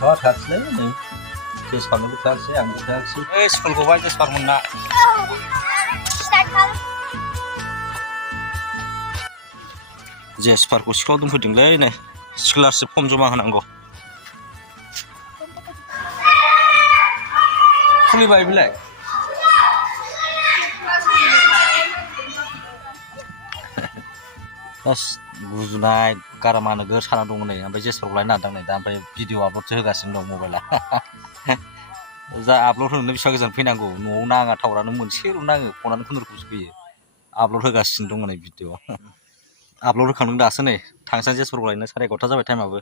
थायाखैलै नै जेसपारनोबो थायाखैसै आंबो थायाखैसै स्कुल गबाय जेसपारमोनना जेसपारखौ सिख्लाव दोनफैदोंलै नै स्कलारशिप फर्म जमा होनांगौ खुलिबाय बिलाय गुजुनाय गारामा नोगोर साना दङ नै ओमफ्राय जेसपारखौ लायनो नागिरदों नै दा ओमफ्राय भिडिअ आपल'डसो होगासिनो दं मबाइला जा आपल'ड होनो बेसेबां गोजान फैनांगौ न'आव नाङा टावारानो मोनसेल' नाङो फनानो खुनुरुखुमसो फैयो आपल'ड होगासिनो दङ नै भिडिअ आपल'ड होखांदों दासो नै थांसां जेसपारखौ लायनो 11:30 जाबाय टाइमाबो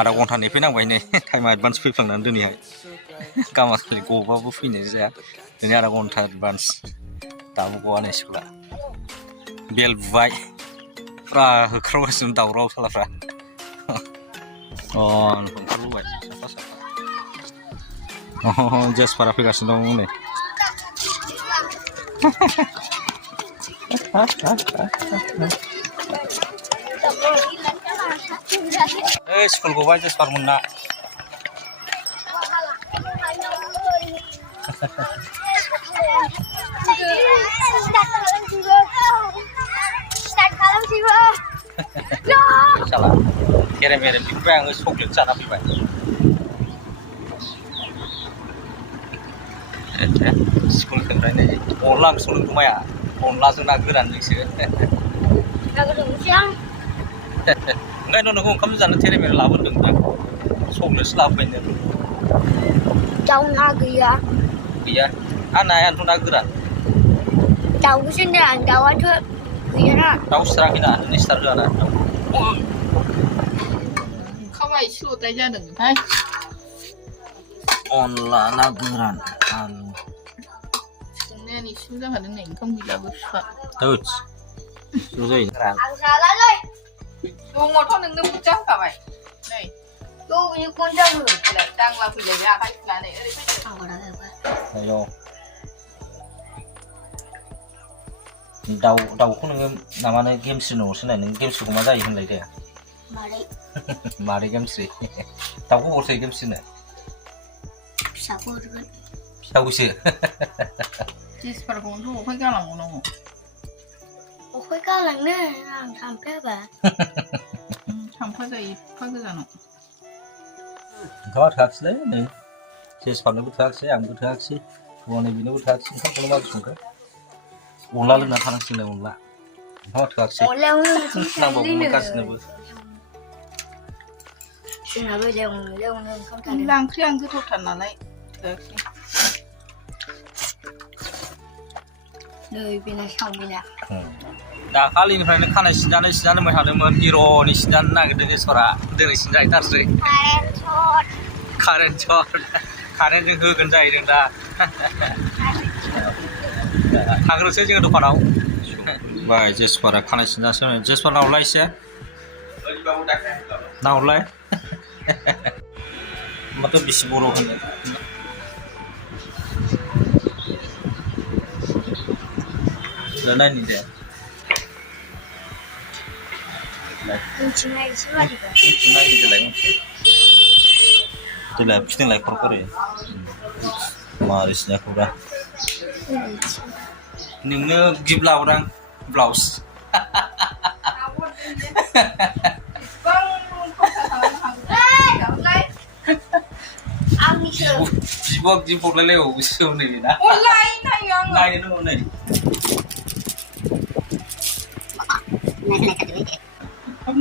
आधा घन्टा नेफैनांबाय नै टाइमा एडभान्स फैफ्लांनानै दिनैहाय गामाखालि गबाबो फैनाय जाया दिनै आधा घन्टा एडभान्स दाबो गवा नै स्कुला बेल बुबाय फुरा होख्रावगासिनो दावराव सालाफ्रा ओंखारबोबाय साफा साफा जेसपारा फैगासिनो दं नै स्कुल गबाय जेसपारमोनना साला खेरे मेरे बिनिफ्राय आङो चकलेट जाना फैबाय स्कुल निफ्राय नै अनला ओंख्रि संदों गुमाया अनलाजों ना गोरानजोंसो ओंखायनो नोंखौ ओंखाम जानो थेरे मेरे लाबोदों दा चकलेटसो लाबोबायनो दाउ ना गैया आंनाथ' ना गोरान दाउखौसो होनदों आं दाउआथ' गैयाना दाउ सिथाराखैना नोंनि सिथार होआना ओंखामा एसेल'द्राय जादोंथाय अनला ना गोरान आलु संनायानो एसेल' जाखादों नै ओंखाम गैलाबो फिफा ज' जायो आं जालालै दङथ' नोंनो बुरजा होखाबाय नै बेखौनो जाहो दांला फैलायबाय आखाइ सुनानै दाउखौ नोङो माबानो गेमस्रिनो हरसैलाय नों गेमस्रिखौ मा जायो होनलाय दे मारै गेमस्रि दाउखौ हरसै गेमस्रिनो फिसाखौ हरगोन फिसाखौसो जेसपारखौनोथ' अफाय गालांबावनांगौ अफाय गालांनो आं थांफायाबा थांफा जायो एफा गोजानाव ओंखामा थोआखैसैलै नै जेसपारनोबो थोआखैसै आंबो थोआखैसै हनै बेनोबो थोआखैसै ओंखामखौनो माबोरै संखो अनला लोंना थानांसिगोन अनला ओंखामा थोआखैसै नांबावगौमोन गासिनोबो जोंनाबो लेवनो ओंखाम अनला ओंख्रिया गोथावथार नालाय थोआखै नै बेना सावमिना दाखालिनिफ्रायनो खानाय सिनजानो होनबाय थादोंमोन हिर'नि सिनजानो नागिरदों जेसपारा दिनै सिनजाहैथारसै कारेन्टजों होगोन जाहैदों दा थांग्रोसै जोङो दखानाव बाय जेसपारा खानाय सिनजासै जेसपार नाहरलाय एसे नाहरलाय होमबाथ' बेसे बर' होनो नायनि दे देलाय फिदिंलाय खर'खरै मारै सिनायखौब्रा नोंनो गिफ्ट लाबोदां ब्लाउस बिब'आ गिफ्ट हरलायलायबावोसो नै ना नायनो नै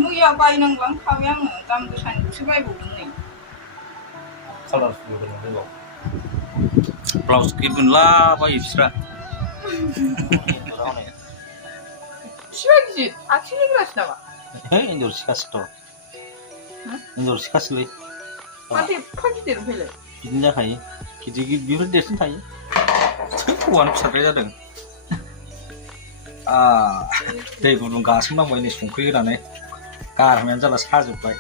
मैया बायनांलांखाबाय आङो दाम गोसानिखौसो बायबावदों नै कालारफुल होलायबाव ब्लाउस गिफ्ट मोनलाबायो बिस्रा बिसिबा गिदिर आथिंनि ग्रास नामा एन्जर सिखासोथ' एन्जर सिखासोलै माथो एफा गिदिर फैलाय बिदिनो जाखायो गिदिर बेफोर देरसिन थायो हौवानो फिसाद्राय जादों दै गुदुं गासोमनांबाय नै संख्रि होनानै गारमायानो जाला साजोब्बाय